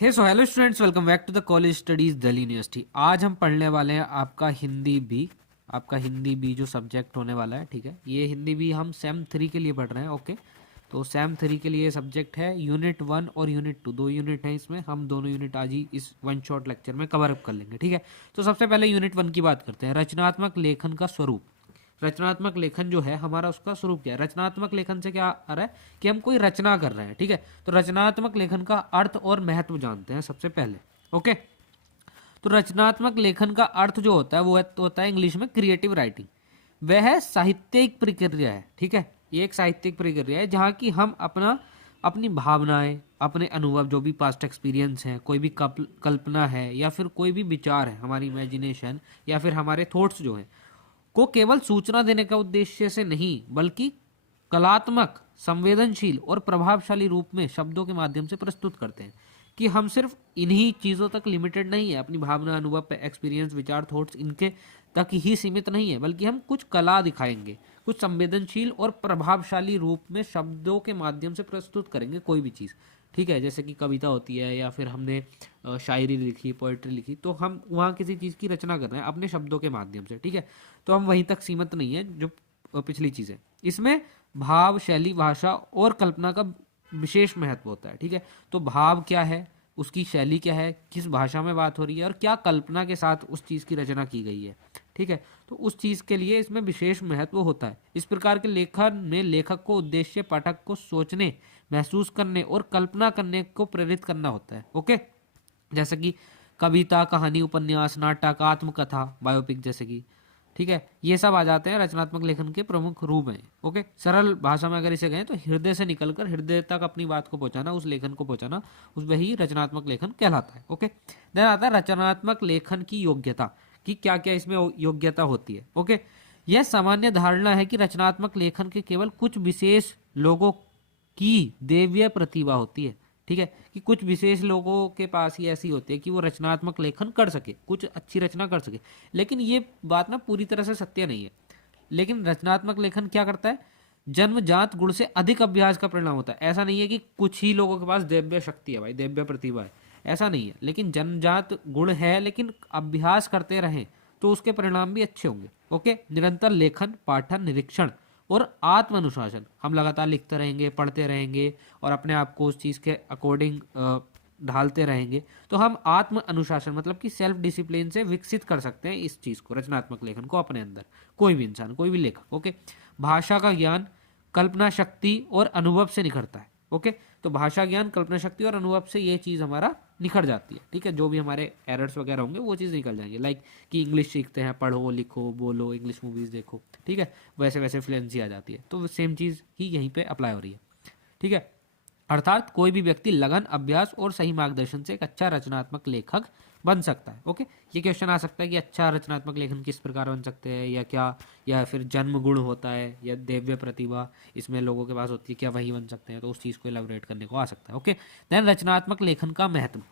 Hey so hello students, welcome back to the college studies Delhi University. आज हम पढ़ने वाले हैं आपका हिंदी बी जो सब्जेक्ट होने वाला है। ठीक है, ये हिंदी बी हम सेम 3 के लिए पढ़ रहे हैं। ओके, तो सेम 3 के लिए सब्जेक्ट है यूनिट 1 और यूनिट 2। दो यूनिट हैं इसमें, हम दोनों यूनिट आज ही इस वन शॉट लेक्चर में कवर अप कर लेंगे। ठीक है, तो सबसे पहले यूनिट 1 की बात करते हैं, रचनात्मक लेखन का स्वरूप। रचनात्मक लेखन जो है हमारा, उसका स्वरूप क्या है। रचनात्मक लेखन से क्या आ रहा है कि हम कोई रचना कर रहे हैं। ठीक है, तो रचनात्मक लेखन का अर्थ और महत्व जानते हैं सबसे पहले। ओके, तो रचनात्मक लेखन का अर्थ जो होता है वो होता है इंग्लिश में क्रिएटिव राइटिंग। वह है साहित्यिक प्रक्रिया है। ठीक है, ये एक साहित्यिक प्रक्रिया है जहाँ की हम अपनी भावनाएं, अपने अनुभव, जो भी पास्ट एक्सपीरियंस है, कोई भी कल्पना है, या फिर कोई भी विचार है, हमारी इमेजिनेशन या फिर हमारे थॉट्स जो है, को केवल सूचना देने का उद्देश्य से नहीं, बल्कि कलात्मक, संवेदनशील और प्रभावशाली रूप में शब्दों के माध्यम से प्रस्तुत करते हैं। कि हम सिर्फ इन्हीं चीज़ों तक लिमिटेड नहीं है, अपनी भावना, अनुभव, एक्सपीरियंस, विचार, थॉट्स, इनके तक ही सीमित नहीं है, बल्कि हम कुछ कला दिखाएंगे, कुछ संवेदनशील और प्रभावशाली रूप में शब्दों के माध्यम से प्रस्तुत करेंगे कोई भी चीज़। ठीक है, जैसे कि कविता होती है या फिर हमने शायरी लिखी, पोइट्री लिखी, तो हम वहाँ किसी चीज़ की रचना कर रहे हैं अपने शब्दों के माध्यम से। ठीक है, तो हम वहीं तक सीमित नहीं है जो पिछली चीज़ें। इसमें भाव, शैली, भाषा और कल्पना का विशेष महत्व होता है। ठीक है, तो भाव क्या है, उसकी शैली क्या है, किस भाषा में बात हो रही है, और क्या कल्पना के साथ उस चीज़ की रचना की गई है। ठीक है, तो उस चीज़ के लिए इसमें विशेष महत्व होता है। इस प्रकार के लेखन में लेखक को उद्देश्य पाठक को सोचने, महसूस करने और कल्पना करने को प्रेरित करना होता है। ओके, जैसे कि कविता, कहानी, उपन्यास, नाटक, आत्मकथा, बायोपिक जैसे कि, ठीक है, ये सब आ जाते हैं रचनात्मक लेखन के प्रमुख रूप हैं। ओके, सरल भाषा में अगर इसे कहें तो हृदय से निकलकर हृदय तक अपनी बात को पहुंचाना, उस लेखन को पहुंचाना, उस वही रचनात्मक लेखन कहलाता है। ओके, देन आता है रचनात्मक लेखन की योग्यता, कि क्या क्या इसमें योग्यता होती है। ओके, यह सामान्य धारणा है कि रचनात्मक लेखन के केवल कुछ विशेष लोगों की देवीय प्रतिभा होती है। ठीक है, कि कुछ विशेष लोगों के पास ही ऐसी होती है कि वो रचनात्मक लेखन कर सके, कुछ अच्छी रचना कर सके। लेकिन ये बात ना पूरी तरह से सत्य नहीं है। लेकिन रचनात्मक लेखन क्या करता है, जन्मजात गुण से अधिक अभ्यास का परिणाम होता है। ऐसा नहीं है कि कुछ ही लोगों के पास दिव्य शक्ति है, भाई दिव्य प्रतिभा है, ऐसा नहीं है। लेकिन जन्मजात गुण है, लेकिन अभ्यास करते रहें तो उसके परिणाम भी अच्छे होंगे। ओके, निरंतर लेखन, पाठन, निरीक्षण और आत्म अनुशासन, हम लगातार लिखते रहेंगे, पढ़ते रहेंगे और अपने आप को उस चीज़ के अकॉर्डिंग ढालते रहेंगे, तो हम आत्म अनुशासन मतलब कि सेल्फ डिसिप्लिन से विकसित कर सकते हैं इस चीज़ को, रचनात्मक लेखन को अपने अंदर। कोई भी इंसान, कोई भी लेखक। ओके, भाषा का ज्ञान, कल्पना शक्ति और अनुभव से निखरता है। ओके, तो भाषा ज्ञान, कल्पना शक्ति और अनुभव से ये चीज़ हमारा निखर जाती है। ठीक है, जो भी हमारे एरर्स वगैरह होंगे वो चीज़ निकल जाएंगे। लाइक कि इंग्लिश सीखते हैं, पढ़ो, लिखो, बोलो, इंग्लिश मूवीज़ देखो। ठीक है, वैसे वैसे फ्लुएंसी आ जाती है, तो सेम चीज़ ही यहीं पे अप्लाई हो रही है। ठीक है, अर्थात कोई भी व्यक्ति लगन, अभ्यास और सही मार्गदर्शन से एक अच्छा रचनात्मक लेखक बन सकता है। ओके, ये क्वेश्चन आ सकता है कि अच्छा रचनात्मक लेखन किस प्रकार बन सकते हैं, या क्या, या फिर जन्म गुण होता है या दिव्य प्रतिभा इसमें लोगों के पास होती है, क्या वही बन सकते हैं, तो उस चीज़ को एलाबोरेट करने को आ सकता है। ओके, देन रचनात्मक लेखन का महत्व।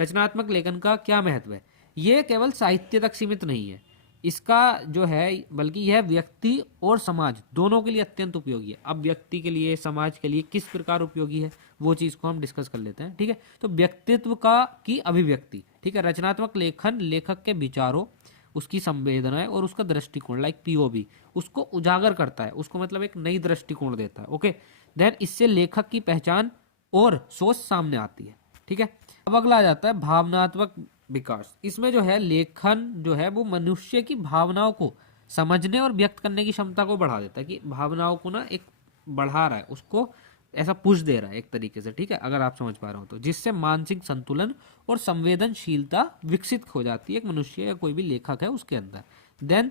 रचनात्मक लेखन का क्या महत्व है, ये केवल साहित्य तक सीमित नहीं है, इसका जो है, बल्कि यह व्यक्ति और समाज दोनों के लिए अत्यंत उपयोगी है। अब व्यक्ति के लिए, समाज के लिए किस प्रकार उपयोगी है, वो चीज़ को हम डिस्कस कर लेते हैं। ठीक है, तो व्यक्तित्व का की अभिव्यक्ति। ठीक है, रचनात्मक लेखन लेखक के विचारों, उसकी संवेदनाएं और उसका दृष्टिकोण, लाइक पीओवी, उसको उजागर करता है, उसको मतलब एक नई दृष्टिकोण देता है। ओके, देन इससे लेखक की पहचान और सोच सामने आती है। ठीक है, अब अगला आ जाता है भावनात्मक विकास। इसमें जो है लेखन जो है वो मनुष्य की भावनाओं को समझने और व्यक्त करने की क्षमता को बढ़ा देता है, कि भावनाओं को ना एक बढ़ा रहा है, उसको ऐसा पुश दे रहा है एक तरीके से। ठीक है, अगर आप समझ पा रहे हो तो, जिससे मानसिक संतुलन और संवेदनशीलता विकसित हो जाती है एक मनुष्य या कोई भी लेखक है उसके अंदर। देन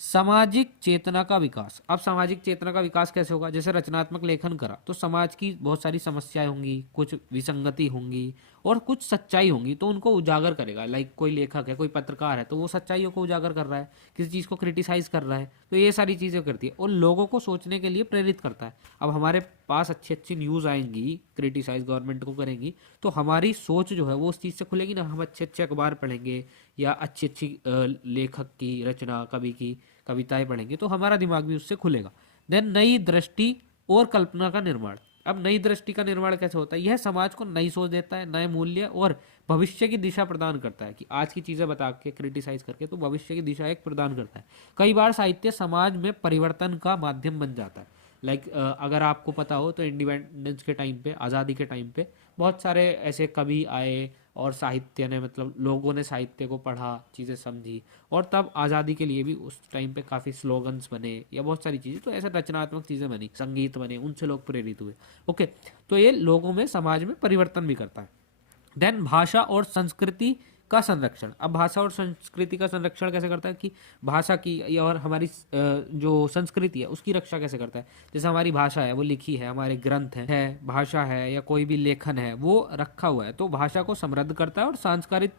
सामाजिक चेतना का विकास। अब सामाजिक चेतना का विकास कैसे होगा, जैसे रचनात्मक लेखन करा तो समाज की बहुत सारी समस्याएं होंगी, कुछ विसंगति होंगी और कुछ सच्चाई होंगी, तो उनको उजागर करेगा। लाइक कोई लेखक है, कोई पत्रकार है, तो वो सच्चाइयों को उजागर कर रहा है, किसी चीज़ को क्रिटिसाइज कर रहा है, तो ये सारी चीज़ें करती है और लोगों को सोचने के लिए प्रेरित करता है। अब हमारे पास अच्छी अच्छी न्यूज़ आएंगी, क्रिटिसाइज गवर्नमेंट को करेंगी, तो हमारी सोच जो है वो उस चीज़ से खुलेगी ना, हम अच्छे अच्छे अखबार पढ़ेंगे या अच्छी अच्छी लेखक की रचना, कवि की कविताएं पढ़ेंगे, तो हमारा दिमाग भी उससे खुलेगा। देन नई दृष्टि और कल्पना का निर्माण। अब नई दृष्टि का निर्माण कैसे होता है? यह समाज को नई सोच देता है, नए मूल्य और भविष्य की दिशा प्रदान करता है, कि आज की चीजें बता के क्रिटिसाइज करके तो भविष्य की दिशा एक प्रदान करता है। कई बार साहित्य समाज में परिवर्तन का माध्यम बन जाता है। अगर आपको पता हो तो इंडिपेंडेंस के टाइम पे, आज़ादी के टाइम पे बहुत सारे ऐसे कवि आए और साहित्य ने, मतलब लोगों ने साहित्य को पढ़ा, चीज़ें समझी, और तब आज़ादी के लिए भी उस टाइम पे काफ़ी स्लोगन्स बने या बहुत सारी चीज़ें, तो ऐसे रचनात्मक चीज़ें बनी, संगीत बने, उनसे लोग प्रेरित हुए। ओके, तो ये लोगों में, समाज में परिवर्तन भी करता है। देन भाषा और संस्कृति का संरक्षण। अब भाषा और संस्कृति का संरक्षण कैसे करता है? कि भाषा की और हमारी जो संस्कृति है उसकी रक्षा कैसे करता है? जैसे हमारी भाषा है वो लिखी है, हमारे ग्रंथ है, भाषा है या कोई भी लेखन है वो रखा हुआ है, तो भाषा को समृद्ध करता है और सांस्कृतिक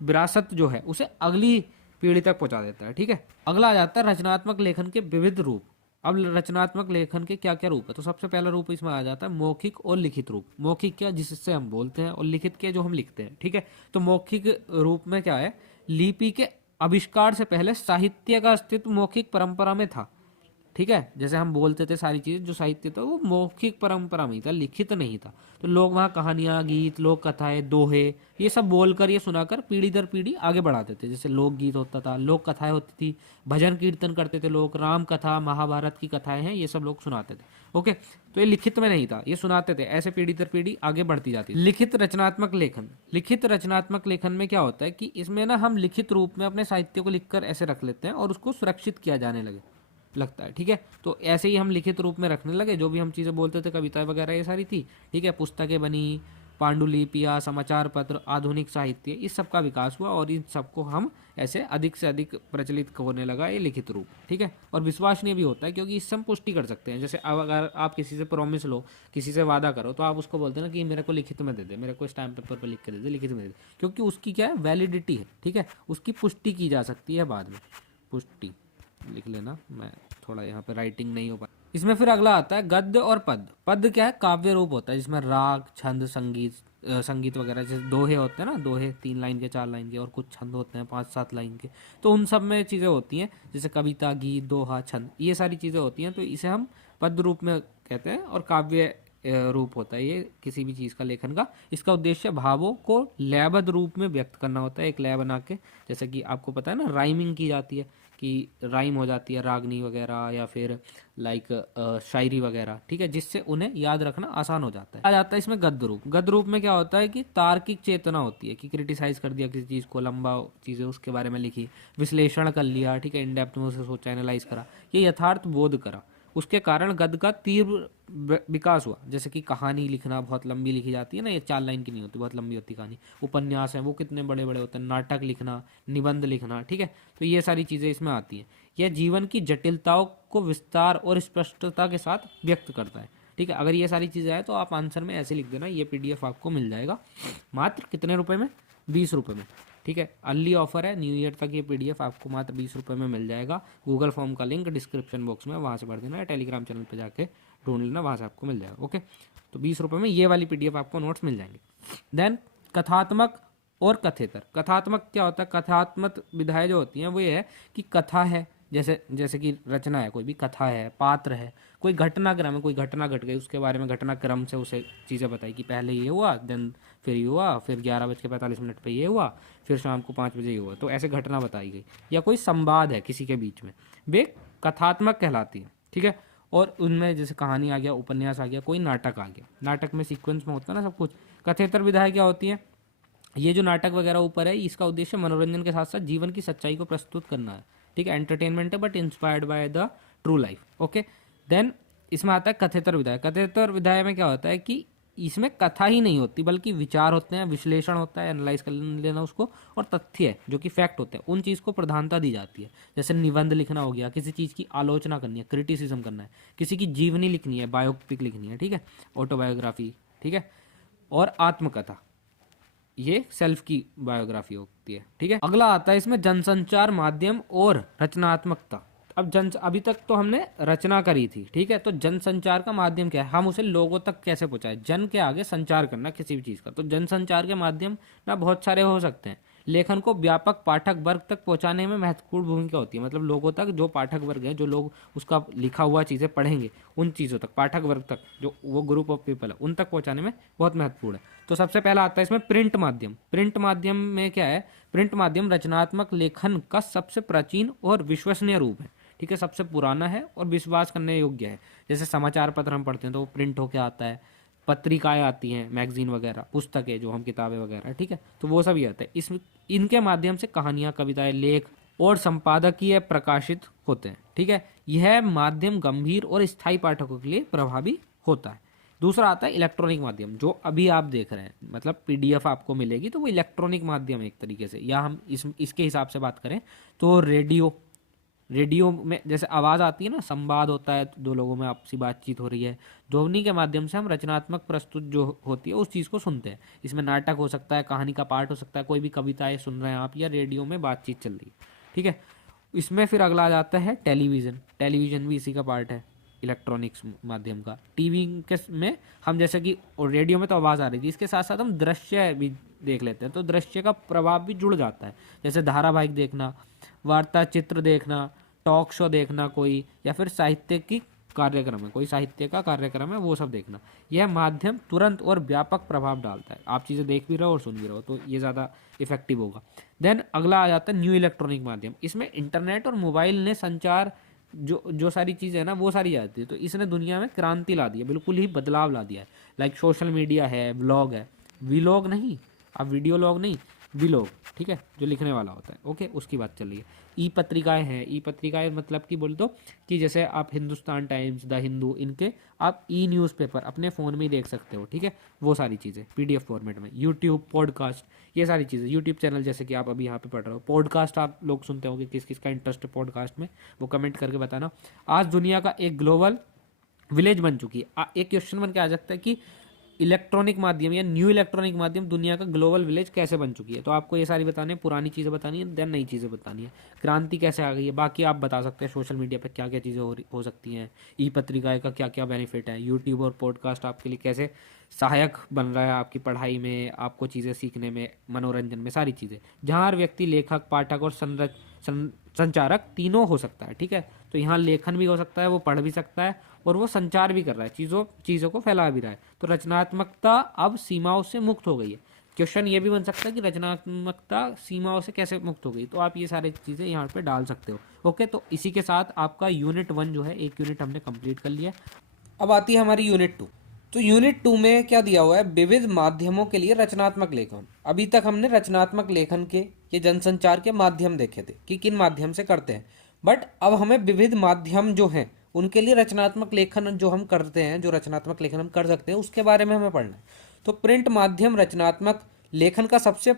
विरासत जो है उसे अगली पीढ़ी तक पहुंचा देता है। ठीक है, अगला आ जाता है रचनात्मक लेखन के विविध रूप। अब रचनात्मक लेखन के क्या क्या रूप है? तो सबसे पहला रूप इसमें आ जाता है मौखिक और लिखित रूप। मौखिक क्या, जिससे हम बोलते हैं, और लिखित के जो हम लिखते हैं। ठीक है, तो मौखिक रूप में क्या है? लिपि के आविष्कार से पहले साहित्य का अस्तित्व मौखिक परंपरा में था। ठीक है, जैसे हम बोलते थे, सारी चीजें जो साहित्य था वो मौखिक परंपरा में ही था, लिखित नहीं था। तो लोग वहाँ कहानियां, गीत, लोक कथाएं, दोहे, ये सब बोलकर, ये सुनाकर पीढ़ी दर पीढ़ी आगे बढ़ाते थे। जैसे लोक गीत होता था, लोक कथाएं होती थी, भजन कीर्तन करते थे लोग, राम कथा, महाभारत की कथाएं हैं, ये सब लोग सुनाते थे। ओके, तो ये लिखित में नहीं था, ये सुनाते थे, ऐसे पीढ़ी दर पीढ़ी आगे बढ़ती जाती थी। लिखित रचनात्मक लेखन। लिखित रचनात्मक लेखन में क्या होता है कि इसमें ना हम लिखित रूप में अपने साहित्य को लिखकर ऐसे रख लेते हैं और उसको सुरक्षित किया जाने लगता है। ठीक है, तो ऐसे ही हम लिखित रूप में रखने लगे, जो भी हम चीज़ें बोलते थे, कविताएं वगैरह ये सारी थी। ठीक है, पुस्तकें बनी, पांडुलिपियाँ, समाचार पत्र, आधुनिक साहित्य, इस सब का विकास हुआ और इन सबको हम ऐसे अधिक से अधिक प्रचलित होने लगा ये लिखित रूप। ठीक है, और विश्वसनीय भी होता है क्योंकि इससे हम पुष्टि कर सकते हैं। जैसे अब अगर आप किसी से प्रॉमिस लो, किसी से वादा करो, तो आप उसको बोलते हैं ना कि मेरे को लिखित में दे दे, मेरे को स्टैम्प पेपर पर लिख के दे दे, लिखित में दे दे, क्योंकि उसकी क्या है? वैलिडिटी है। ठीक है, उसकी पुष्टि की जा सकती है बाद में। पुष्टि लिख लेना, मैं थोड़ा यहाँ पे राइटिंग नहीं हो पाई। इसमें फिर अगला आता है गद्य और पद्य। पद्य क्या है? काव्य रूप होता है जिसमें राग, छंद, संगीत वगैरह, जैसे दोहे होते हैं ना, दोहे 3 लाइन के, 4 लाइन के, और कुछ छंद होते हैं 5-7 लाइन के, तो उन सब में चीज़ें होती हैं, जैसे कविता, गीत, दोहा, छंद, ये सारी चीज़ें होती हैं, तो इसे हम पद्य रूप में कहते हैं। और काव्य रूप होता है ये किसी भी चीज़ का लेखन का। इसका उद्देश्य भावों को लयबद्ध रूप में व्यक्त करना होता है, एक लय बना के। जैसे कि आपको पता है ना, राइमिंग की जाती है, कि राइम हो जाती है, रागनी वगैरह या फिर शायरी वगैरह। ठीक है, जिससे उन्हें याद रखना आसान हो जाता है। आ जाता है इसमें गद्य रूप। गद्य रूप में क्या होता है कि तार्किक चेतना होती है, कि क्रिटिसाइज कर दिया किसी चीज़ को, लंबा चीज़ें उसके बारे में लिखी, विश्लेषण कर लिया। ठीक है, इन डेप्थ में उसे सोचा, एनालाइज करा, ये यथार्थ बोध करा। उसके कारण गद्य का तीव्र विकास हुआ। जैसे कि कहानी लिखना बहुत लंबी लिखी जाती है ना, ये 4 लाइन की नहीं होती, बहुत लंबी होती कहानी। उपन्यास है वो कितने बड़े बड़े होते हैं, नाटक लिखना, निबंध लिखना। ठीक है, तो ये सारी चीज़ें इसमें आती हैं। यह जीवन की जटिलताओं को विस्तार और स्पष्टता के साथ व्यक्त करता है। ठीक है, अगर ये सारी चीज़ें आए तो आप आंसर में ऐसे लिख देना, ये PDF आपको मिल जाएगा मात्र कितने रुपए में? 20 रुपये में। ठीक है, अर्ली ऑफर है, न्यू ईयर तक ये PDF आपको मात्र 20 रुपये में मिल जाएगा। गूगल फॉर्म का लिंक डिस्क्रिप्शन बॉक्स में, वहाँ से भर देना है, टेलीग्राम चैनल पे जाके ढूंढ लेना, वहाँ से आपको मिल जाएगा। ओके, तो 20 रुपये में ये वाली PDF आपको नोट्स मिल जाएंगे। देन कथात्मक और कथेतर। कथात्मक क्या होता है? कथात्मक विधाएं जो होती हैं वो ये है कि कथा है, जैसे कि रचना है, कोई भी कथा है, पात्र है, कोई घटनाक्रम है, कोई घटना घट गई, उसके बारे में घटनाक्रम से उसे चीज़ें बताई कि पहले ये हुआ, देन फिर ये हुआ, फिर 11:45 पे ये हुआ, फिर शाम को 5 बजे ये हुआ, तो ऐसे घटना बताई गई। या कोई संवाद है किसी के बीच में, वे कथात्मक कहलाती है। ठीक है, और उनमें जैसे कहानी आ गया, उपन्यास आ गया, कोई नाटक आ गया, नाटक में सीक्वेंस में होता है ना सब कुछ। कथेतर विधाएं क्या होती है? ये जो नाटक वगैरह ऊपर है, इसका उद्देश्य मनोरंजन के साथ साथ जीवन की सच्चाई को प्रस्तुत करना है। ठीक है, एंटरटेनमेंट है but inspired by the true life. Okay, then इसमें आता है कथेतर विधाय। कथेतर विधाय में क्या होता है कि इसमें कथा ही नहीं होती बल्कि विचार होते हैं, विश्लेषण होता है, एनालाइज कर लेना उसको, और तथ्य जो कि फैक्ट होते हैं, उन चीज़ को प्रधानता दी जाती है। जैसे निबंध लिखना हो गया, किसी चीज़ की आलोचना करनी है, क्रिटिसिज्म करना है, किसी की जीवनी लिखनी है, बायोपिक लिखनी है। ठीक है, ऑटोबायोग्राफी। ठीक है, और आत्मकथा, ये सेल्फ की बायोग्राफी होती है। ठीक है, अगला आता है इसमें जनसंचार माध्यम और रचनात्मकता। अब अभी तक तो हमने रचना करी थी। ठीक है, तो जनसंचार का माध्यम क्या है? हम उसे लोगों तक कैसे पहुंचाए? जन के आगे संचार करना किसी भी चीज़ का, तो जनसंचार के माध्यम ना बहुत सारे हो सकते हैं। लेखन को व्यापक पाठक वर्ग तक पहुंचाने में महत्वपूर्ण भूमिका होती है। मतलब लोगों तक, जो पाठक वर्ग है, जो लोग उसका लिखा हुआ चीज़ें पढ़ेंगे, उन चीज़ों तक, पाठक वर्ग तक, जो वो ग्रुप ऑफ पीपल है, उन तक पहुंचाने में बहुत महत्वपूर्ण है। तो सबसे पहला आता है इसमें प्रिंट माध्यम। प्रिंट माध्यम में क्या है? प्रिंट माध्यम रचनात्मक लेखन का सबसे प्राचीन और विश्वसनीय रूप है। ठीक है, सबसे पुराना है और विश्वास करने योग्य है। जैसे समाचार पत्र हम पढ़ते हैं तो वो प्रिंट होके आता है, पत्रिकाएं आती हैं, मैगजीन वगैरह, पुस्तकें जो हम किताबें वगैरह, ठीक है, तो वो सब ही आता है। इसमें इनके माध्यम से कहानियां, कविताएं, लेख और संपादकीय प्रकाशित होते हैं। ठीक है, यह माध्यम गंभीर और स्थायी पाठकों के लिए प्रभावी होता है। दूसरा आता है इलेक्ट्रॉनिक माध्यम, जो अभी आप देख रहे हैं, मतलब पीडीएफ आपको मिलेगी, तो वो इलेक्ट्रॉनिक माध्यम है एक तरीके से। या हम इसके हिसाब से बात करें तो रेडियो में जैसे आवाज़ आती है ना, संवाद होता है, दो लोगों में आपसी बातचीत हो रही है, ध्वनि के माध्यम से हम रचनात्मक प्रस्तुत जो होती है उस चीज़ को सुनते हैं। इसमें नाटक हो सकता है, कहानी का पार्ट हो सकता है, कोई भी कविताएं सुन रहे हैं आप, या रेडियो में बातचीत चल रही है। ठीक है, इसमें फिर अगला आ जाता है टेलीविज़न। टेलीविज़न भी इसी का पार्ट है, इलेक्ट्रॉनिक्स माध्यम का। टीवी के में हम जैसे कि, और रेडियो में तो आवाज़ आ रही थी, इसके साथ साथ हम दृश्य भी देख लेते हैं, तो दृश्य का प्रभाव भी जुड़ जाता है। जैसे धारावाहिक देखना, वार्ता चित्र देखना, टॉक शो देखना कोई, या फिर साहित्य की कार्यक्रम है, कोई साहित्य का कार्यक्रम है, वो सब देखना। यह माध्यम तुरंत और व्यापक प्रभाव डालता है। आप चीज़ें देख भी रहो और सुन भी रहो, तो ये ज़्यादा इफेक्टिव होगा। देन अगला आ जाता है न्यू इलेक्ट्रॉनिक माध्यम। इसमें इंटरनेट और मोबाइल ने संचार जो जो सारी चीज़ें हैं ना, वो सारी आती है। तो इसने दुनिया में क्रांति ला दी है, बिल्कुल ही बदलाव ला दिया है। लाइक सोशल मीडिया है, ब्लॉग है, वीलॉग नहीं, अब वीडियो लॉग नहीं, वीलॉग, ठीक है, जो लिखने वाला होता है, ओके, उसकी बात चल रही है। ई पत्रिकाएं हैं, ई पत्रिकाएं मतलब कि बोल दो कि जैसे आप हिंदुस्तान टाइम्स, द हिंदू, इनके आप ई न्यूज़पेपर अपने फ़ोन में ही देख सकते हो। ठीक है, वो सारी चीज़ें पीडीएफ फॉर्मेट में। यूट्यूब, पॉडकास्ट, ये सारी चीज़ें, यूट्यूब चैनल जैसे कि आप अभी यहाँ पे पढ़ रहे हो। पॉडकास्ट आप लोग सुनते होंगे, किस किस का इंटरेस्ट है पॉडकास्ट में, वो कमेंट करके बताना। आज दुनिया का एक ग्लोबल विलेज बन चुकी है। एक क्वेश्चन बन के आ सकता है कि इलेक्ट्रॉनिक माध्यम या न्यू इलेक्ट्रॉनिक माध्यम दुनिया का ग्लोबल विलेज कैसे बन चुकी है। तो आपको ये सारी बतानी है, पुरानी चीज़ें बतानी है, देन नई चीज़ें बतानी है, क्रांति कैसे आ गई है। बाकी आप बता सकते हैं सोशल मीडिया पे क्या क्या चीज़ें हो सकती हैं, ई पत्रिकाएँ का क्या क्या बेनिफिट है, यूट्यूब और पॉडकास्ट आपके लिए कैसे सहायक बन रहा है आपकी पढ़ाई में, आपको चीज़ें सीखने में, मनोरंजन में, सारी चीज़ें। जहाँ हर व्यक्ति लेखक, पाठक और संचारक तीनों हो सकता है। ठीक है, तो यहाँ लेखन भी हो सकता है, वो पढ़ भी सकता है, और वो संचार भी कर रहा है, चीज़ों को फैला भी रहा है। तो रचनात्मकता अब सीमाओं से मुक्त हो गई है। क्वेश्चन ये भी बन सकता है कि रचनात्मकता सीमाओं से कैसे मुक्त हो गई, तो आप ये सारी चीज़ें यहाँ पे डाल सकते हो। ओके, तो इसी के साथ आपका यूनिट 1 जो है, एक यूनिट हमने कंप्लीट कर लिया। अब आती है हमारी यूनिट 2। तो यूनिट 2 में क्या दिया हुआ है? विविध माध्यमों के लिए रचनात्मक लेखन। अभी तक हमने रचनात्मक लेखन के, ये जनसंचार के माध्यम देखे थे कि किन माध्यम से करते हैं, बट अब हमें विविध माध्यम जो हैं उनके लिए रचनात्मक लेखन जो हम करते हैं, जो रचनात्मक लेखन हम कर सकते हैं, उसके बारे में हमें पढ़ना है। तो प्रिंट माध्यम रचनात्मक लेखन का सबसे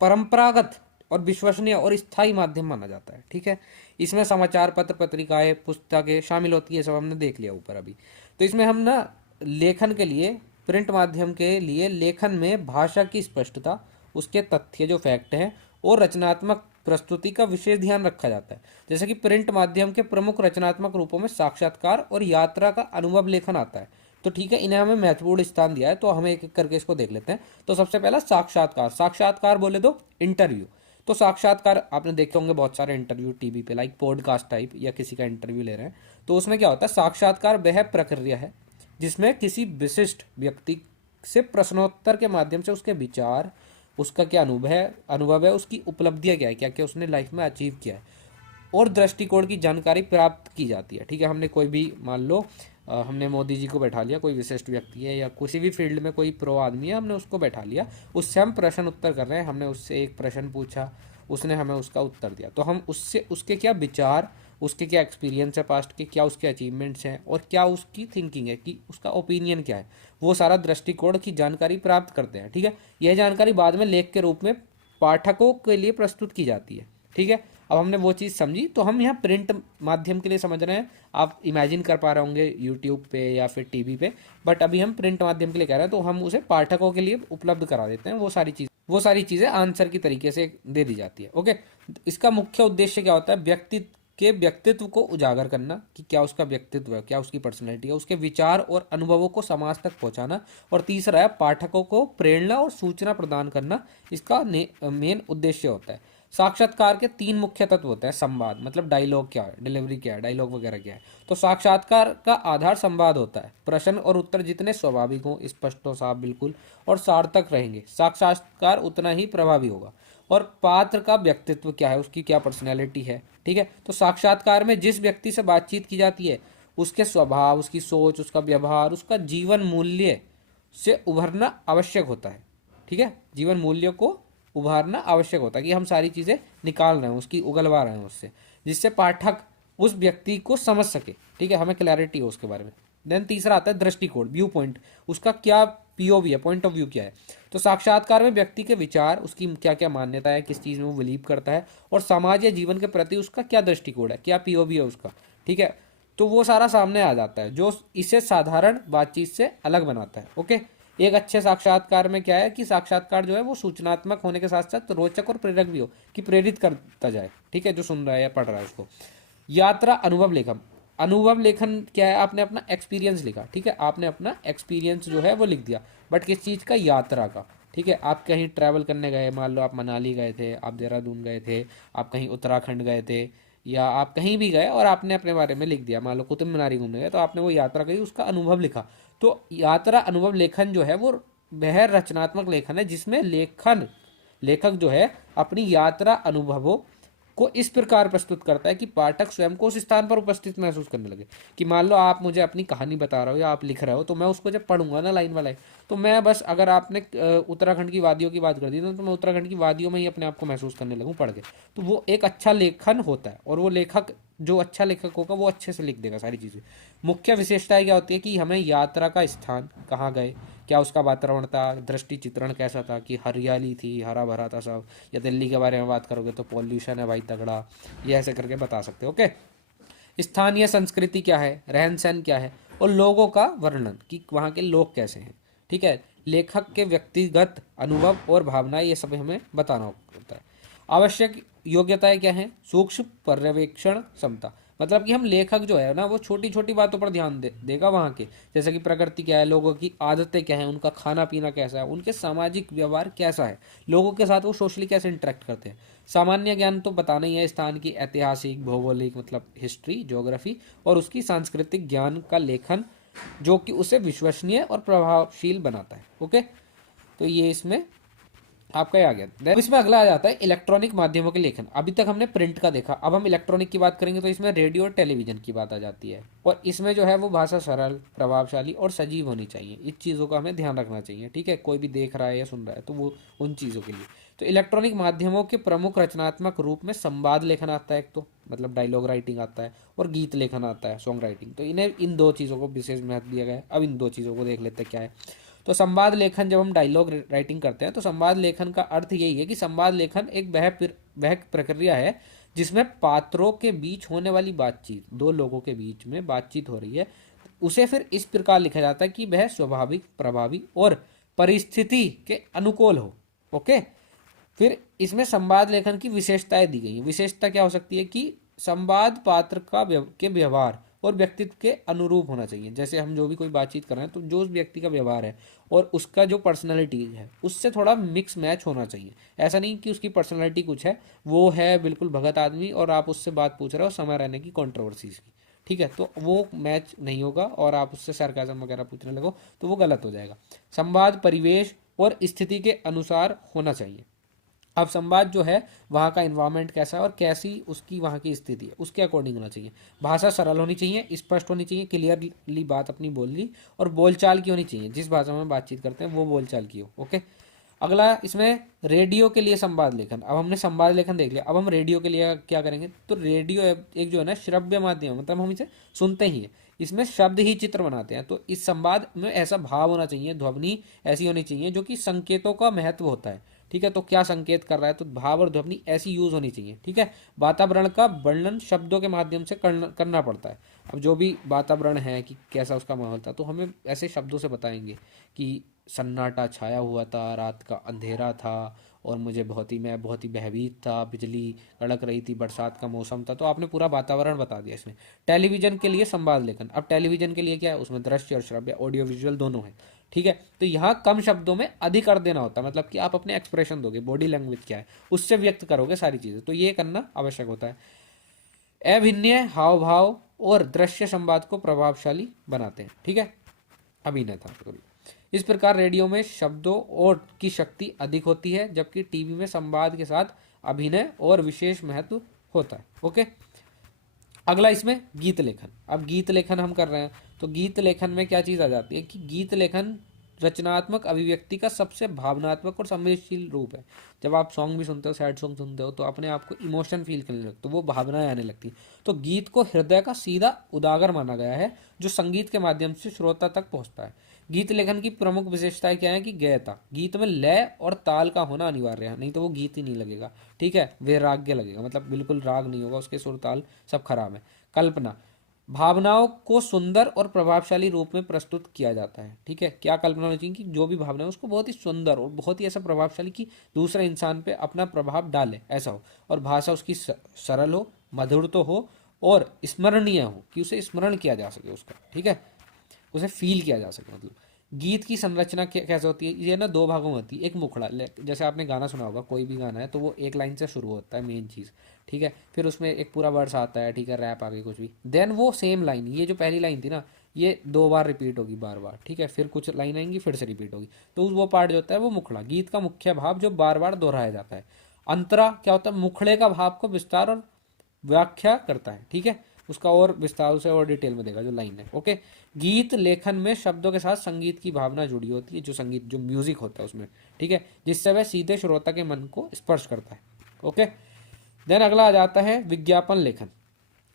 परंपरागत और विश्वसनीय और स्थायी माध्यम माना जाता है। ठीक है, इसमें समाचार पत्र, पत्रिकाएं, पुस्तकें शामिल होती है, सब हमने देख लिया ऊपर अभी। तो इसमें हम ना लेखन के लिए, प्रिंट माध्यम के लिए लेखन में भाषा की स्पष्टता, उसके तथ्य जो फैक्ट हैं, और रचनात्मक प्रस्तुति का विशेष ध्यान रखा जाता है। जैसे कि प्रिंट माध्यम के प्रमुख रचनात्मक रूपों में साक्षात्कार और यात्रा का अनुभव लेखन आता है। तो ठीक है, इन्हें हमें महत्वपूर्ण स्थान दिया है, तो हमें एक एक करके इसको देख लेते हैं। तो सबसे पहला साक्षात्कार। साक्षात्कार बोले तो इंटरव्यू। तो साक्षात्कार आपने देखे होंगे बहुत सारे इंटरव्यू टीवी पे, लाइक पॉडकास्ट टाइप, या किसी का इंटरव्यू ले रहे हैं, तो उसमें क्या होता है? साक्षात्कार वह प्रक्रिया है जिसमें किसी विशिष्ट व्यक्ति से प्रश्नोत्तर के माध्यम से उसके विचार, उसका क्या अनुभव है, उसकी उपलब्धियां क्या है, क्या क्या उसने लाइफ में अचीव किया है, और दृष्टिकोण की जानकारी प्राप्त की जाती है। ठीक है, हमने कोई भी, मान लो हमने मोदी जी को बैठा लिया, कोई विशिष्ट व्यक्ति है या किसी भी फील्ड में कोई प्रो आदमी है, हमने उसको बैठा लिया, उससे हम प्रश्न उत्तर कर रहे हैं, हमने उससे एक प्रश्न पूछा, उसने हमें उसका उत्तर दिया, तो हम उससे उसके क्या विचार, उसके क्या एक्सपीरियंस है पास्ट के, क्या उसके अचीवमेंट्स हैं, और क्या उसकी थिंकिंग है, कि उसका ओपिनियन क्या है, वो सारा दृष्टिकोण की जानकारी प्राप्त करते हैं। ठीक है, यह जानकारी बाद में लेख के रूप में पाठकों के लिए प्रस्तुत की जाती है। ठीक है, अब हमने वो चीज़ समझी, तो हम यहाँ प्रिंट माध्यम के लिए समझ रहे हैं, आप इमेजिन कर पा रहे होंगे यूट्यूब पे या फिर टीवी पे, बट अभी हम प्रिंट माध्यम के लिए कह रहे हैं, तो हम उसे पाठकों के लिए उपलब्ध करा देते हैं। वो सारी चीज़ें आंसर की तरीके से दे दी जाती है। ओके, इसका मुख्य उद्देश्य क्या होता है? व्यक्ति के व्यक्तित्व को उजागर करना कि क्या उसका व्यक्तित्व है, क्या उसकी पर्सनैलिटी है, उसके विचार और अनुभवों को समाज तक पहुंचाना। और तीसरा है पाठकों को प्रेरणा और सूचना प्रदान करना, इसका मेन उद्देश्य होता है। साक्षात्कार के तीन मुख्य तत्व होते हैं। संवाद मतलब डायलॉग क्या है, डिलीवरी क्या है, डायलॉग वगैरह क्या है। तो साक्षात्कार का आधार संवाद होता है। प्रश्न और उत्तर जितने स्वाभाविक हों, स्पष्ट हो, साफ बिल्कुल और सार्थक रहेंगे, साक्षात्कार उतना ही प्रभावी होगा। और पात्र का व्यक्तित्व क्या है, उसकी क्या पर्सनैलिटी है, ठीक है। तो साक्षात्कार में जिस व्यक्ति से बातचीत की जाती है उसके स्वभाव, उसकी सोच, उसका व्यवहार, उसका जीवन मूल्य से उभरना आवश्यक होता है, ठीक है। जीवन मूल्य को उभारना आवश्यक होता है कि हम सारी चीज़ें निकाल रहे हैं, उसकी उगलवा रहे हैं उससे, जिससे पाठक उस व्यक्ति को समझ सके, ठीक है, हमें क्लैरिटी हो उसके बारे में। देन तीसरा आता है दृष्टिकोण, व्यू पॉइंट, उसका क्या पीओवी है, पॉइंट ऑफ व्यू क्या है। तो साक्षात्कार में व्यक्ति के विचार, उसकी क्या क्या मान्यता है, किस चीज़ में वो बिलीव करता है, और समाज या जीवन के प्रति उसका क्या दृष्टिकोण है, क्या पीओवी है उसका, ठीक है। तो वो सारा सामने आ जाता है जो इसे साधारण बातचीत से अलग बनाता है। ओके। एक अच्छे साक्षात्कार में क्या है कि साक्षात्कार जो है वो सूचनात्मक होने के साथ साथ रोचक और प्रेरक भी हो, कि प्रेरित करता जाए, ठीक है, जो सुन रहा है या पढ़ रहा है उसको। यात्रा अनुभव लेखन, अनुभव लेखन क्या है, आपने अपना एक्सपीरियंस लिखा, ठीक है, आपने अपना एक्सपीरियंस जो है वो लिख दिया, बट किस चीज़ का, यात्रा का, ठीक है। आप कहीं ट्रैवल करने गए, मान लो आप मनाली गए थे, आप देहरादून गए थे, आप कहीं उत्तराखंड गए थे, या आप कहीं भी गए और आपने अपने बारे में लिख दिया, मान लो कुतुब मीनार घूमने गए तो आपने वो यात्रा करी, उसका अनुभव लिखा। तो यात्रा अनुभव लेखन जो है वो वह रचनात्मक लेखन है जिसमें लेखक जो है अपनी यात्रा अनुभवों को इस प्रकार प्रस्तुत करता है कि पाठक स्वयं को उस स्थान पर उपस्थित महसूस करने लगे। कि मान लो आप मुझे अपनी कहानी बता रहे हो या आप लिख रहे हो, तो मैं उसको जब पढ़ूंगा ना लाइन बाय लाइन, तो मैं बस, अगर आपने उत्तराखंड की वादियों की बात कर दी तो मैं उत्तराखंड की वादियों में ही अपने आप को महसूस करने लगूँ पढ़ के। तो वो एक अच्छा लेखन होता है, और वो लेखक जो अच्छा लेखक होगा वो अच्छे से लिख देगा सारी चीज़ें। मुख्य विशेषताएं क्या होती है कि हमें यात्रा का स्थान, कहाँ गए, क्या उसका वातावरण था, दृष्टि चित्रण कैसा था, कि हरियाली थी, हरा भरा था सब, या दिल्ली के बारे में बात करोगे तो पॉल्यूशन है भाई तगड़ा, ये ऐसे करके बता सकते हो। ओके। स्थानीय संस्कृति क्या है, रहन सहन क्या है, और लोगों का वर्णन कि वहाँ के लोग कैसे हैं, ठीक है। लेखक के व्यक्तिगत अनुभव और भावनाएं, ये सब हमें बताना होता है। आवश्यक योग्यताएं क्या हैं, सूक्ष्म पर्यवेक्षण क्षमता, मतलब कि हम लेखक जो है ना वो छोटी छोटी बातों पर ध्यान देगा वहाँ के, जैसे कि प्रकृति क्या है, लोगों की आदतें क्या हैं, उनका खाना पीना कैसा है, उनके सामाजिक व्यवहार कैसा है, लोगों के साथ वो सोशली कैसे इंटरेक्ट करते हैं। सामान्य ज्ञान तो बताना ही है, स्थान की ऐतिहासिक, भौगोलिक मतलब हिस्ट्री, ज्योग्राफी, और उसकी सांस्कृतिक ज्ञान का लेखन जो कि उसे विश्वसनीय और प्रभावशील बनाता है। ओके। तो ये इसमें आपका ये आ गया। देन इसमें अगला आ जाता है इलेक्ट्रॉनिक माध्यमों के लेखन। अभी तक हमने प्रिंट का देखा, अब हम इलेक्ट्रॉनिक की बात करेंगे तो इसमें रेडियो और टेलीविजन की बात आ जाती है। और इसमें जो है वो भाषा सरल, प्रभावशाली और सजीव होनी चाहिए। इस चीज़ों का हमें ध्यान रखना चाहिए, ठीक है। कोई भी देख रहा है या सुन रहा है तो वो उन चीज़ों के लिए। तो इलेक्ट्रॉनिक माध्यमों के प्रमुख रचनात्मक रूप में संवाद लेखन आता है, एक तो मतलब डायलॉग राइटिंग आता है, और गीत लेखन आता है, सॉन्ग राइटिंग। तो इन्हें, इन दो चीज़ों को विशेष महत्व दिया गया है। अब इन दो चीज़ों को देख लेते हैं क्या है। तो संवाद लेखन, जब हम डायलॉग राइटिंग करते हैं तो संवाद लेखन का अर्थ यही है कि संवाद लेखन एक वह प्रक्रिया है जिसमें पात्रों के बीच होने वाली बातचीत, दो लोगों के बीच में बातचीत हो रही है, उसे फिर इस प्रकार लिखा जाता है कि वह स्वाभाविक, प्रभावी और परिस्थिति के अनुकूल हो। ओके। फिर इसमें संवाद लेखन की विशेषताएं दी गई हैं। विशेषता क्या हो सकती है कि संवाद पात्र के व्यवहार और व्यक्तित्व के अनुरूप होना चाहिए। जैसे हम जो भी कोई बातचीत कर रहे हैं तो जो उस व्यक्ति का व्यवहार है और उसका जो पर्सनैलिटी है उससे थोड़ा मिक्स मैच होना चाहिए। ऐसा नहीं कि उसकी पर्सनैलिटी कुछ है, वो है बिल्कुल भगत आदमी, और आप उससे बात पूछ रहे हो समय रहने की, कंट्रोवर्सीज की, ठीक है, तो वो मैच नहीं होगा, और आप उससे सरकाजम वगैरह पूछने लगो तो वो गलत हो जाएगा। संवाद परिवेश और स्थिति के अनुसार होना चाहिए। अब संवाद जो है वहाँ का इन्वायरमेंट कैसा है और कैसी उसकी वहाँ की स्थिति है उसके अकॉर्डिंग होना चाहिए। भाषा सरल होनी चाहिए, स्पष्ट होनी चाहिए, क्लियरली बात अपनी बोलनी, और बोलचाल की होनी चाहिए, जिस भाषा में बातचीत करते हैं वो बोलचाल की हो। ओके। अगला इसमें रेडियो के लिए संवाद लेखन। अब हमने संवाद लेखन देख लिया, अब हम रेडियो के लिए क्या करेंगे। तो रेडियो एक जो है ना श्रव्य माध्यम, मतलब हम इसे सुनते ही हैं, इसमें शब्द ही चित्र बनाते हैं। तो इस संवाद में ऐसा भाव होना चाहिए, ध्वनि ऐसी होनी चाहिए जो कि संकेतों का महत्व होता है, ठीक है। तो क्या संकेत कर रहा है, तो भाव और ध्वनि ऐसी यूज होनी चाहिए, ठीक है। वातावरण का वर्णन शब्दों के माध्यम से करना पड़ता है। अब जो भी वातावरण है कि कैसा उसका माहौल था, तो हमें ऐसे शब्दों से बताएंगे कि सन्नाटा छाया हुआ था, रात का अंधेरा था, और मैं बहुत ही भयभीत था, बिजली कड़क रही थी, बरसात का मौसम था। तो आपने पूरा वातावरण बता दिया इसमें। टेलीविजन के लिए संवाद लेखन, अब टेलीविजन के लिए क्या है, उसमें दृश्य और श्रव्य, ऑडियो विजुअल दोनों है, ठीक है। तो यहाँ कम शब्दों में अधिक अर्थ देना होता है, मतलब कि आप अपने एक्सप्रेशन दोगे, बॉडी लैंग्वेज क्या है उससे व्यक्त करोगे सारी चीज़ें, तो ये करना आवश्यक होता है। अभिनय हाव भाव और दृश्य संवाद को प्रभावशाली बनाते हैं, ठीक है। अभिनय था सॉरी। इस प्रकार रेडियो में शब्दों और की शक्ति अधिक होती है, जबकि टीवी में संवाद के साथ अभिनय और विशेष महत्व होता है। ओके, अगला इसमें गीत लेखन। अब गीत लेखन हम कर रहे हैं, तो गीत लेखन में क्या चीज़ आ जाती है कि गीत लेखन रचनात्मक अभिव्यक्ति का सबसे भावनात्मक और संवेदनशील रूप है। जब आप सॉन्ग भी सुनते हो, सैड सॉन्ग सुनते हो, तो अपने आप को इमोशन फील करने लगते हो, वो भावनाएं आने लगती। तो गीत को हृदय का सीधा उदागर माना गया है, जो संगीत के माध्यम से श्रोता तक पहुंचता है। गीत लेखन की प्रमुख विशेषताएं क्या है कि गयता, गीत में लय और ताल का होना अनिवार्य है, नहीं तो वो गीत ही नहीं लगेगा, ठीक है। वैराग्य लगेगा, मतलब बिल्कुल राग नहीं होगा, उसके सुर ताल सब खराब है। कल्पना, भावनाओं को सुंदर और प्रभावशाली रूप में प्रस्तुत किया जाता है, ठीक है। क्या कल्पना होनी चाहिए कि जो भी भावना है उसको बहुत ही सुंदर और बहुत ही ऐसा प्रभावशाली कि दूसरे इंसान पे अपना प्रभाव डाले, ऐसा हो। और भाषा उसकी सरल हो, मधुर तो हो, और स्मरणीय हो, कि उसे स्मरण किया जा सके उसका, ठीक है, उसे फील किया जा सके। मतलब गीत की संरचना कैसे होती है, ये ना दो भागों में होती है। एक मुखड़ा, जैसे आपने गाना सुना होगा, कोई भी गाना है तो वो एक लाइन से शुरू होता है मेन चीज़, ठीक है। फिर उसमें एक पूरा वर्स आता है, ठीक है, रैप आ गई कुछ भी, देन वो सेम लाइन, ये जो पहली लाइन थी ना, ये 2 बार रिपीट होगी, बार बार, ठीक है। फिर कुछ लाइन आएंगी, फिर से रिपीट होगी, तो वो पार्ट जो होता है वो मुखड़ा, गीत का मुख्य भाव जो बार बार दोहराया जाता है। अंतरा क्या होता है, मुखड़े का भाव को विस्तार और व्याख्या करता है, ठीक है, उसका और विस्तार से और डिटेल में देगा जो लाइन है। ओके, गीत लेखन में शब्दों के साथ संगीत की भावना जुड़ी होती है, जो संगीत जो म्यूजिक होता है उसमें, ठीक है, जिससे वह सीधे श्रोता के मन को स्पर्श करता है। ओके, देन अगला आ जाता है विज्ञापन लेखन।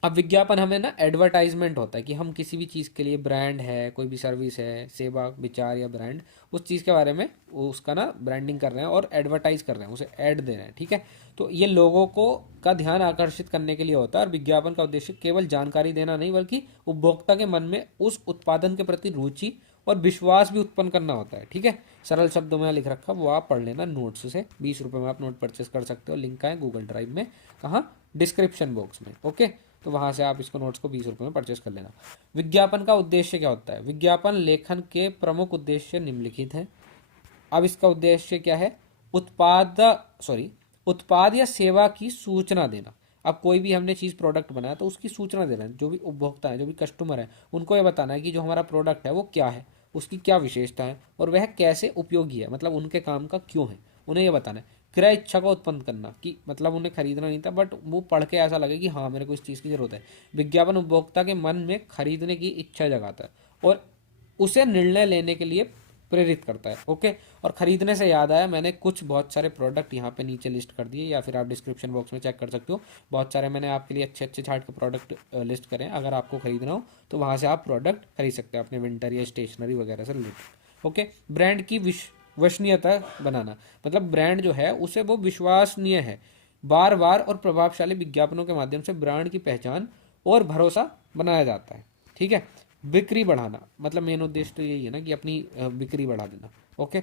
अब विज्ञापन हमें ना एडवर्टाइजमेंट होता है कि हम किसी भी चीज़ के लिए, ब्रांड है, कोई भी सर्विस है, सेवा विचार या ब्रांड, उस चीज़ के बारे में उसका ना ब्रांडिंग कर रहे हैं और एडवर्टाइज कर रहे हैं, उसे ऐड दे रहे हैं, ठीक है। तो ये लोगों को का ध्यान आकर्षित करने के लिए होता है, और विज्ञापन का उद्देश्य केवल जानकारी देना नहीं, बल्कि उपभोक्ता के मन में उस उत्पादन के प्रति रुचि और विश्वास भी उत्पन्न करना होता है, ठीक है। सरल शब्दों में लिख रखा, वो आप पढ़ लेना नोट्स से। 20 रुपये में आप नोट परचेस कर सकते हो, लिंक है गूगल ड्राइव में, कहाँ, डिस्क्रिप्शन बॉक्स में। ओके, तो वहाँ से आप इसको नोट्स को 20 रुपये में परचेस कर लेना। विज्ञापन का उद्देश्य क्या होता है, विज्ञापन लेखन के प्रमुख उद्देश्य निम्नलिखित हैं। अब इसका उद्देश्य क्या है, उत्पाद सॉरी उत्पाद या सेवा की सूचना देना। अब कोई भी हमने चीज़ प्रोडक्ट बनाया तो उसकी सूचना देना है, जो भी उपभोक्ता है, जो भी कस्टमर है, उनको ये बताना है कि जो हमारा प्रोडक्ट है वो क्या है, उसकी क्या विशेषता है, और वह कैसे उपयोगी है, मतलब उनके काम का क्यों है, उन्हें ये बताना है। क्रय इच्छा को उत्पन्न करना, कि मतलब उन्हें खरीदना नहीं था, बट वो पढ़ के ऐसा लगे कि हाँ मेरे को इस चीज़ की जरूरत है। विज्ञापन उपभोक्ता के मन में खरीदने की इच्छा जगाता है और उसे निर्णय लेने के लिए प्रेरित करता है। ओके, और खरीदने से याद आया, मैंने कुछ बहुत सारे प्रोडक्ट यहाँ पे नीचे लिस्ट कर दिए, या फिर आप डिस्क्रिप्शन बॉक्स में चेक कर सकते हो। बहुत सारे मैंने आपके लिए अच्छे अच्छे छाट के प्रोडक्ट लिस्ट करें, अगर आपको खरीदना हो तो वहाँ से आप प्रोडक्ट खरीद सकते हो अपने विंटर या स्टेशनरी वगैरह से रिलेटेड। ओके, ब्रांड की विश्वसनीयता बनाना, मतलब ब्रांड जो है उसे वो विश्वसनीय है। बार बार और प्रभावशाली विज्ञापनों के माध्यम से ब्रांड की पहचान और भरोसा बनाया जाता है, ठीक है। बिक्री बढ़ाना, मतलब मेन उद्देश्य तो यही है ना कि अपनी बिक्री बढ़ा देना। ओके,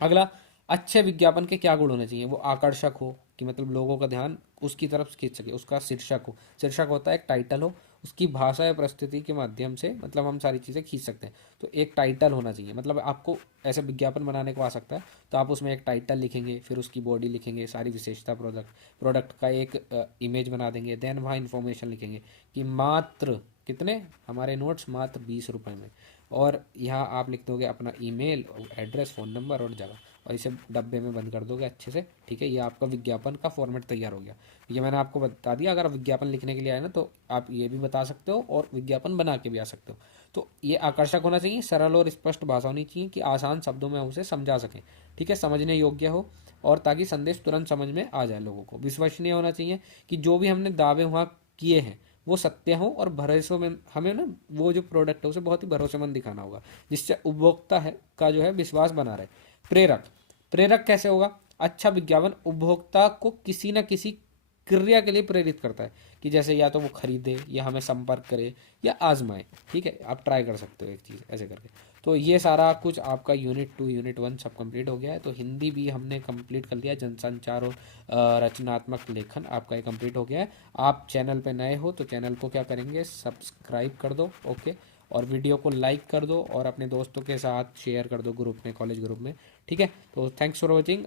अगला, अच्छे विज्ञापन के क्या गुण होने चाहिए, वो आकर्षक हो, कि मतलब लोगों का ध्यान उसकी तरफ खींच सके, उसका शीर्षक हो, शीर्षक होता है एक टाइटल हो, उसकी भाषा या प्रस्तुति के माध्यम से मतलब हम सारी चीज़ें खींच सकते हैं। तो एक टाइटल होना चाहिए, मतलब आपको ऐसे विज्ञापन बनाने को आ सकता है तो आप उसमें एक टाइटल लिखेंगे, फिर उसकी बॉडी लिखेंगे, सारी विशेषता प्रोडक्ट का एक इमेज बना देंगे, देन वहाँ इन्फॉर्मेशन लिखेंगे कि मात्र कितने, हमारे नोट्स मात्र 20 रुपये में, और यहाँ आप लिख दोगे अपना ईमेल, एड्रेस, फ़ोन नंबर और जगह, और इसे डब्बे में बंद कर दोगे अच्छे से, ठीक है। ये आपका विज्ञापन का फॉर्मेट तैयार हो गया। ये मैंने आपको बता दिया, अगर आप विज्ञापन लिखने के लिए आए ना तो आप ये भी बता सकते हो और विज्ञापन बना के भी आ सकते हो। तो ये आकर्षक होना चाहिए, सरल और स्पष्ट भाषा होनी चाहिए कि आसान शब्दों में उसे समझा सकें, ठीक है, समझने योग्य हो, और ताकि संदेश तुरंत समझ में आ जाए लोगों को। विश्वसनीय होना चाहिए कि जो भी हमने दावे वहाँ किए हैं वो सत्य हो, और भरोसेमंद, हमें ना वो जो प्रोडक्ट है उसे बहुत ही भरोसेमंद दिखाना होगा, जिससे उपभोक्ता है का जो है विश्वास बना रहे। प्रेरक, प्रेरक कैसे होगा, अच्छा विज्ञापन उपभोक्ता को किसी न किसी क्रिया के लिए प्रेरित करता है, कि जैसे या तो वो खरीदे, या हमें संपर्क करे, या आजमाए, ठीक है, आप ट्राई कर सकते हो एक चीज़ ऐसे करके। तो ये सारा कुछ आपका यूनिट 2 यूनिट 1 सब कंप्लीट हो गया है। तो हिंदी भी हमने कंप्लीट कर लिया, जनसंचार और रचनात्मक लेखन आपका ये कंप्लीट हो गया है। आप चैनल पे नए हो तो चैनल को क्या करेंगे, सब्सक्राइब कर दो, ओके, और वीडियो को लाइक कर दो और अपने दोस्तों के साथ शेयर कर दो ग्रुप में, कॉलेज ग्रुप में, ठीक है। तो थैंक्स फॉर वॉचिंग।